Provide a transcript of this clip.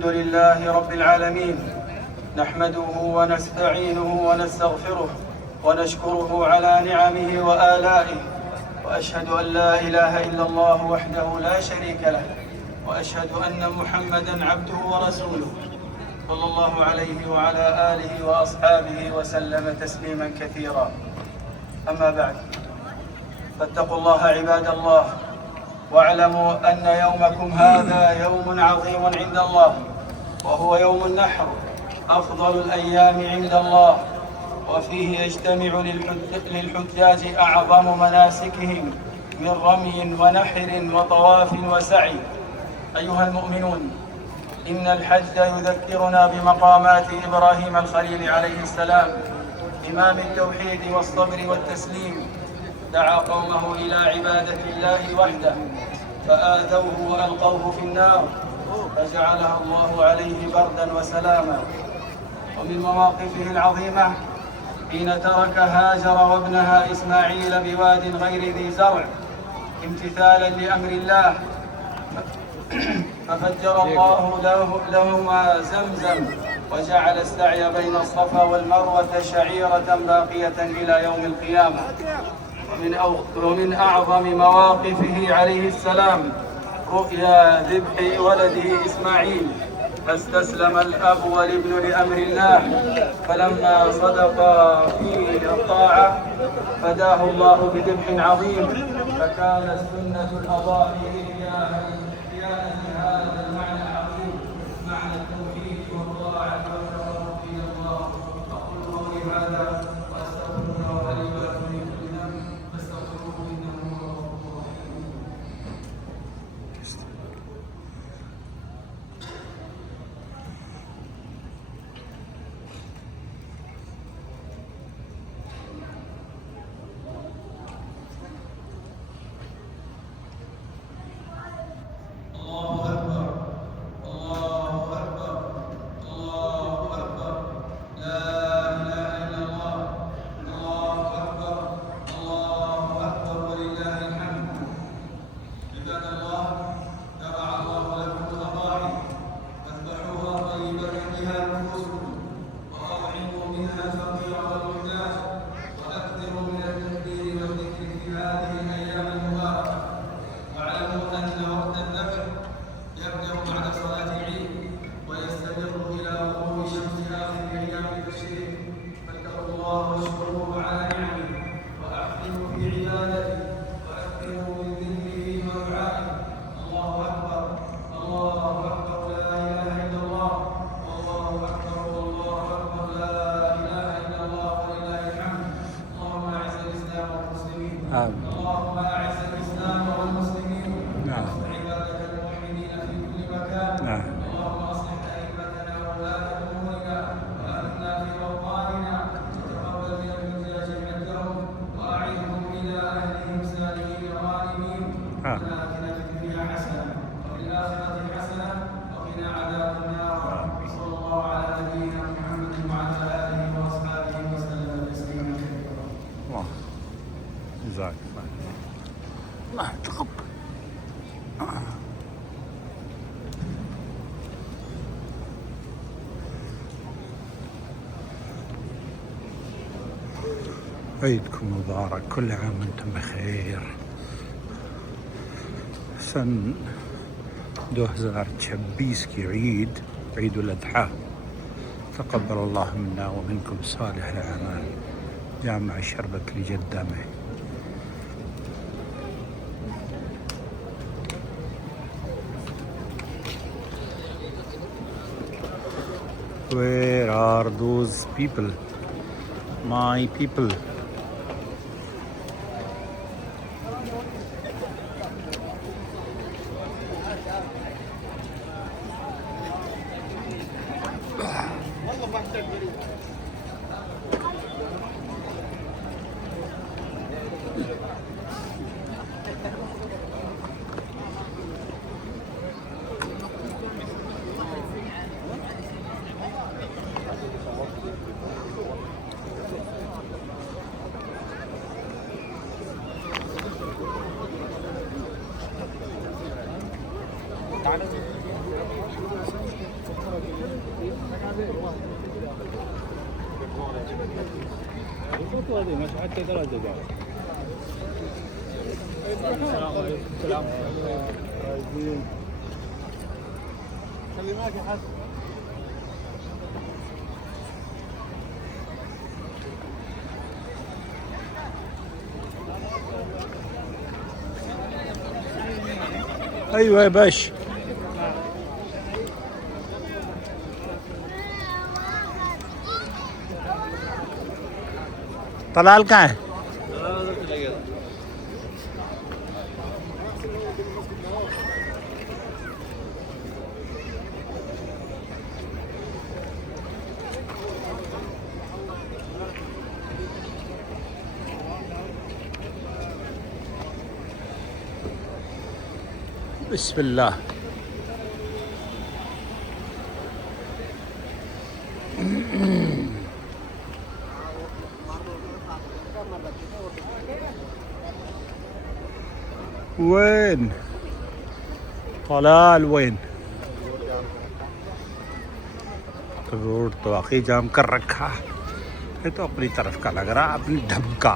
الحمد لله رب العالمين، نحمده ونستعينه ونستغفره ونشكره على نعمه وآلائه، وأشهد أن لا إله إلا الله وحده لا شريك له، وأشهد أن محمدًا عبده ورسوله صلى الله عليه وعلى آله وأصحابه وسلم تسليمًا كثيرا. أما بعد، فاتقوا الله عباد الله، واعلموا أن يومكم هذا يوم عظيم عند الله، وهو يوم النحر، أفضل الأيام عند الله، وفيه يجتمع للحجاج أعظم مناسكهم من رمي ونحر وطواف وسعي. أيها المؤمنون، إن الحج يذكرنا بمقامات إبراهيم الخليل عليه السلام، إمام التوحيد والصبر والتسليم. دعا قومه إلى عبادة الله وحده، فآذوه وألقوه في النار، فجعلها الله عليه بردا وسلاما. ومن مواقفه العظيمة حين ترك هاجر وابنها إسماعيل بواد غير ذي زرع امتثالا لأمر الله، ففجر الله لهما زمزم، وجعل السعي بين الصفا والمروة شعيرة باقية إلى يوم القيامة. ومن أعظم مواقفه عليه السلام رؤيا ذبح ولده إسماعيل، فاستسلم الأب والابن لأمر الله، فلما صدقا في الطاعة فداه الله بذبح عظيم، فكانت سنة الأضاحي إحياء هذا المعنى العظيم، معنى التوحيد والطاعة والتقرب إلى الله. أقول قولي هذا وأستغفر الله لي ولكم من كل ذنب، فاستغفروه إنه هو الغفور الرحيم. اللهم أعز الإسلام والمسلمين، واصلح عبادك الموحدين في كل مكان. اللهم أصلح أئمتنا وولاة أمورنا، وآمنا في أوطاننا، وتقبل من الحجاج حجهم، وأعدهم إلى أهلهم سالمين غانمين. ربنا آتنا في الدنيا حسنة وفي الآخرة حسنة وقنا عذاب النار. صلى الله على نبينا محمد وعلى آله وأصحابه وسلم تسليما كثيرا. جزاك الله تقبل. عيدكم مبارك، كل عام وانتم بخير. سن 2026 عيد الأضحى، تقبل الله منا ومنكم صالح الأعمال. جامع شربت لجدامه. Where are those people? My people. تعالوا ايوه يا باشا. طلال कहाँ है? بسم الله. وين طلال وين؟ रोड तो वाकई जाम कर रखा है। ये तो अपनी तरफ का लग रहा, अपनी ढब का।